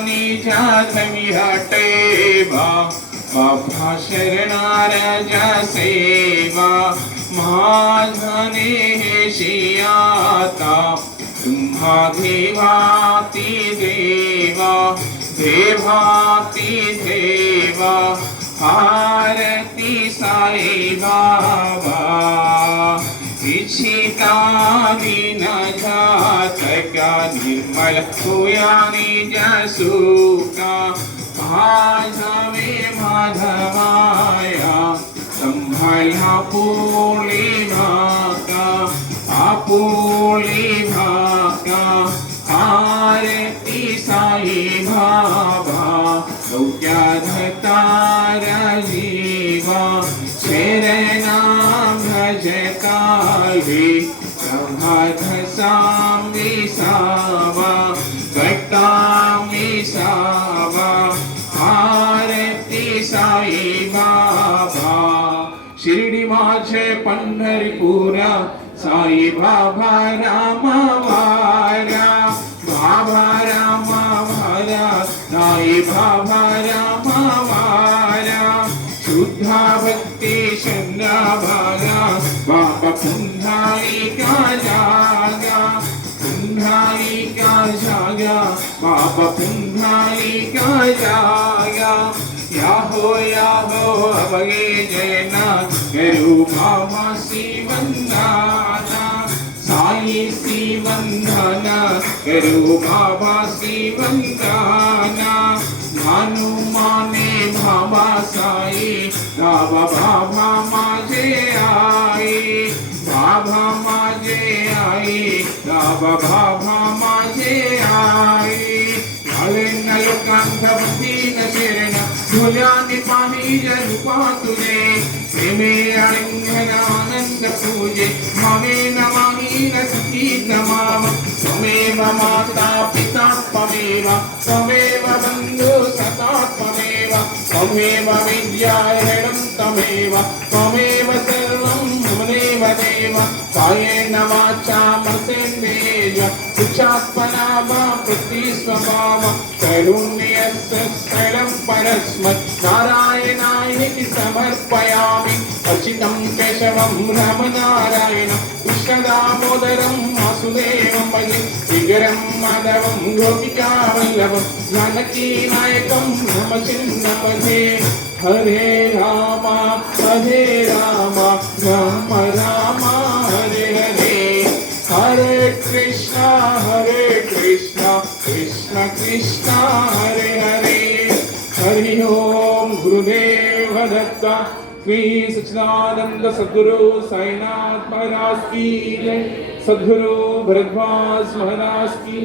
निजा धमी हटेवा बाबा शरणारजा सेवा। माझने शियाता तुम्हा देवाती देवा। देवाती देवा। आरती साई बाबा इच्छिता दिन जात का निर्मल होया निज सुका माझवे माधवाया संभाळा पोळी भाका आपोळी भाका आरती साई बाबा सौख्याध तारा सावा घटामी सावा आरती साई माझे पंढरपुरा साई बाबा राम वारा साई वारा शुद्धा भक्ती चंद्रा भागा, बाबा पुन्हाई का जागा, पुन्हाई का जागा, बाबा पुन्हाई का जागा। याहो याहो अवगे जयना करू बाबा वंदना साई सी वंदना करू बाबा सी वंदना मानू माने સાઈ બાબા બાબા માજે આઈ બાબા માજે આઈ બાબા બાબા માજે આઈ હાલેન લોકાંત ભક્તિન શેરન ભૂલ્યાની પામી જરૂપા તુને પ્રેમે અરંગન આનંદ પૂજે મમે નમામી નસતી નમામ ત્વમેવ માતા પિતા ત્વમેવ ત્વમેવ બંધુ સતા ત્વમેવ తమేవ విద్యాయణం తమేవ త్వమేవ సర్వం మమనేవ దేవ కాయేన వాచా ప్రసేంద్రియేయ శిక్షాత్మనామ ప్రతి స్వభావ కరుణ్యస్య స్థలం పరస్మత్ నారాయణాయతి సమర్పయామి అచితం కేశవం రామనారాయణ కృష్ణదామోదరం अर्चितं केशवं रामनारायणं कृष्णदामोदरं वासुदेवं भजे शिखरं माधवं गोपिकावल्लभं जानकीनायकं नमचिन्नपथे हरे राम हरे राम राम राम हरे हरे हरे कृष्णा हरे कृष्णा कृष्ण कृष्णा हरे हरे हरि ओम गुरुदेव दत्ता श्री सच्चिदानंद सद्गुरु साईनाथ महाराज की जय सद्गुरु भरद्वाज महाराज की